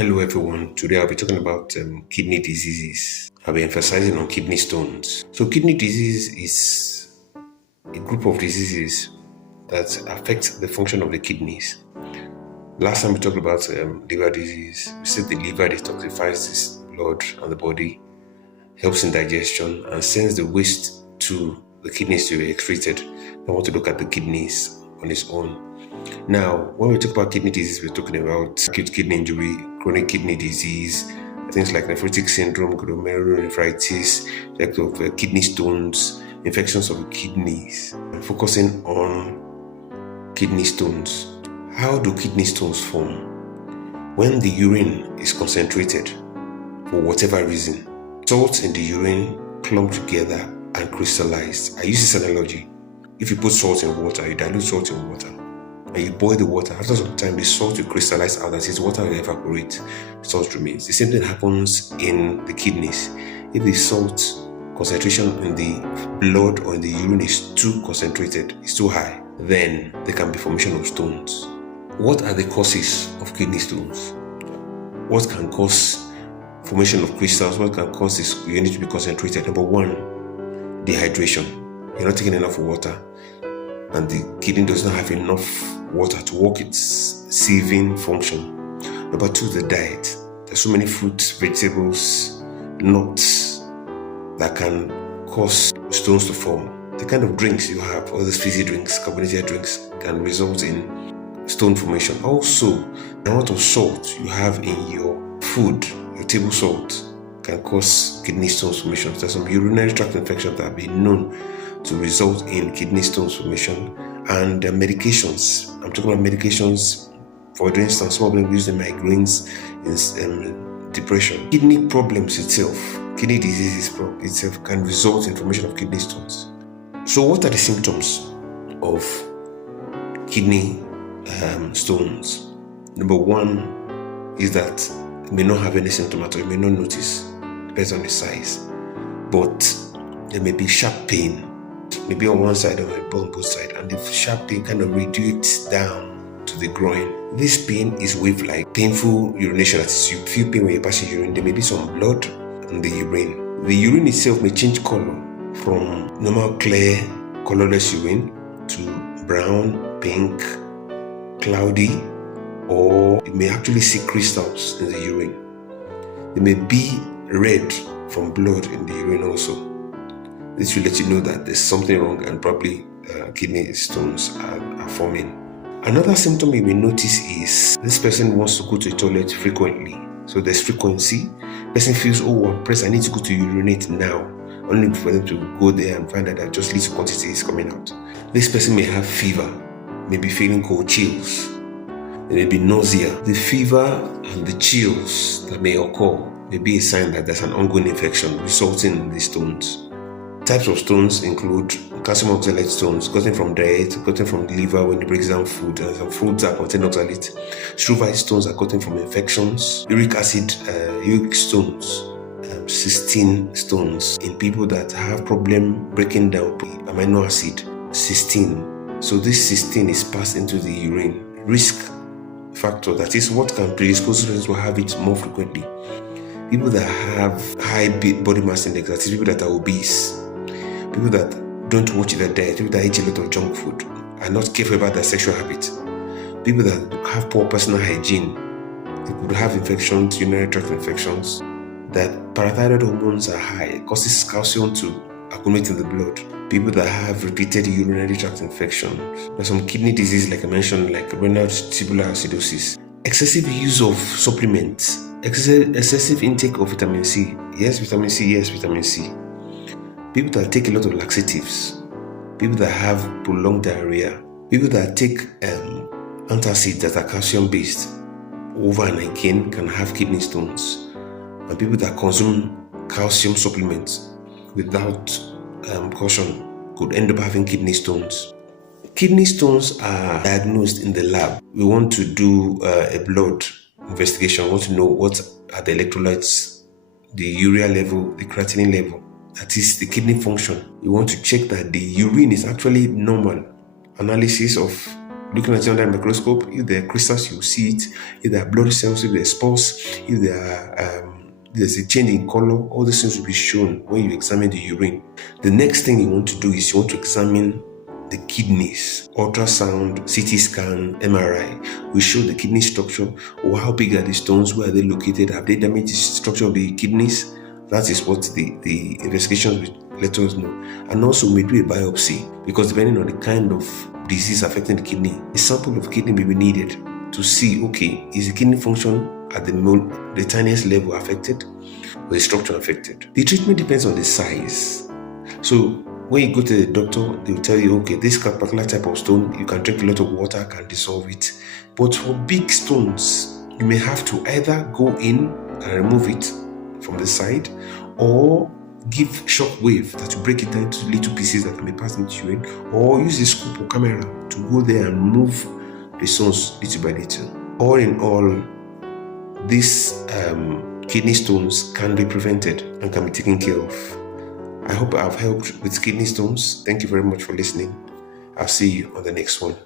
Hello everyone. Today I'll be talking about kidney diseases. I'll be emphasizing on kidney stones. So kidney disease is a group of diseases that affect the function of the kidneys. Last time we talked about liver disease. We said the liver detoxifies this blood and the body, helps in digestion, and sends the waste to the kidneys to be excreted. I want to look at the kidneys on its own. Now, when we talk about kidney disease, we're talking about acute kidney injury, chronic kidney disease, things like nephrotic syndrome, glomerulonephritis, effect of kidney stones, infections of the kidneys. Focusing on kidney stones. How do kidney stones form? When the urine is concentrated, for whatever reason, salts in the urine clump together and crystallize. I use this analogy. If you put salt in water, you dilute salt in water, and you boil the water, after some time the salt will crystallize out, that is, water will evaporate, salt remains. The same thing happens in the kidneys. If the salt concentration in the blood or in the urine is too concentrated, it's too high, then there can be formation of stones. What are the causes of kidney stones? What can cause formation of crystals? What can cause this urine to be concentrated? Number one, dehydration. You're not taking enough water, and the kidney does not have enough water to work its sieving function. Number two, the diet. There's so many fruits, vegetables, nuts that can cause stones to form. The kind of drinks you have, all these fizzy drinks, carbonated drinks, can result in stone formation. Also, the amount of salt you have in your food, your table salt, can cause kidney stones formation. There's some urinary tract infections that have been known to result in kidney stones formation. And medications. I'm talking about medications, for instance, some of them use the migraines, in depression. Kidney problems itself, kidney disease itself can result in formation of kidney stones. So what are the symptoms of kidney stones? Number one is that you may not have any symptom at all, you may not notice, depends on the size, but there may be sharp pain, maybe on one side or on both sides, and the sharp pain kind of radiates down to the groin. This pain is wave-like, painful urination. That is, you feel pain when you pass your urine. There may be some blood in the urine. The urine itself may change color from normal clear, colorless urine to brown, pink, cloudy, or you may actually see crystals in the urine. They may be red from blood in the urine also. This will let you know that there's something wrong and probably kidney stones are forming. Another symptom you may notice is this person wants to go to the toilet frequently. So there's frequency. Person feels, oh, I'm pressed, I need to go to urinate now. Only for them to go there and find out that just little quantity is coming out. This person may have fever, may be feeling cold chills. There may be nausea. The fever and the chills that may occur may be a sign that there's an ongoing infection resulting in these stones. Types of stones include calcium oxalate stones, gotten from diet, gotten from the liver when it breaks down food, and some foods that contain oxalate. Struvite stones are gotten from infections. Uric acid, uric stones, cysteine stones in people that have problem breaking down amino acid, cysteine. So this cysteine is passed into the urine. Risk factor, that is what can predispose students to have it more frequently. People that have high body mass index, that is people that are obese, people that don't watch their diet, people that eat a lot of junk food, are not careful about their sexual habits, people that have poor personal hygiene, they could have infections, urinary tract infections, that parathyroid hormones are high, it causes calcium to accumulate in the blood, people that have repeated urinary tract infections. There's some kidney disease, like I mentioned, like renal tubular acidosis. Excessive use of supplements, excessive intake of vitamin C. Yes, vitamin C, yes, vitamin C. People that take a lot of laxatives, people that have prolonged diarrhea, people that take antacids that are calcium based over and again can have kidney stones, and people that consume calcium supplements without caution could end up having kidney stones. Kidney stones are diagnosed in the lab. We want to do a blood investigation. We want to know what are the electrolytes, the urea level, the creatinine level. That is the kidney function. You want to check that the urine is actually normal. Analysis of looking at it under a microscope. If there are crystals, you see it. If there are blood cells, if there's pus, if there's a change in color, all these things will be shown when you examine the urine. The next thing you want to do is you want to examine the kidneys. Ultrasound, CT scan, MRI will show the kidney structure, or how big are the stones, where are they located, have they damaged the structure of the kidneys. That is what the investigations will let us know. And also we do a biopsy, because depending on the kind of disease affecting the kidney, a sample of kidney may be needed to see, okay, is the kidney function at the tiniest level affected, or the structure affected. The treatment depends on the size. So when you go to the doctor, they will tell you, okay, this particular type of stone, you can drink a lot of water, can dissolve it. But for big stones, you may have to either go in and remove it from the side, or give shock wave that will break it down into little pieces that can be passed into urine, or use a scope or camera to go there and move the stones little by little. All in all, these kidney stones can be prevented and can be taken care of. I hope I've helped with kidney stones. Thank you very much for listening. I'll see you on the next one.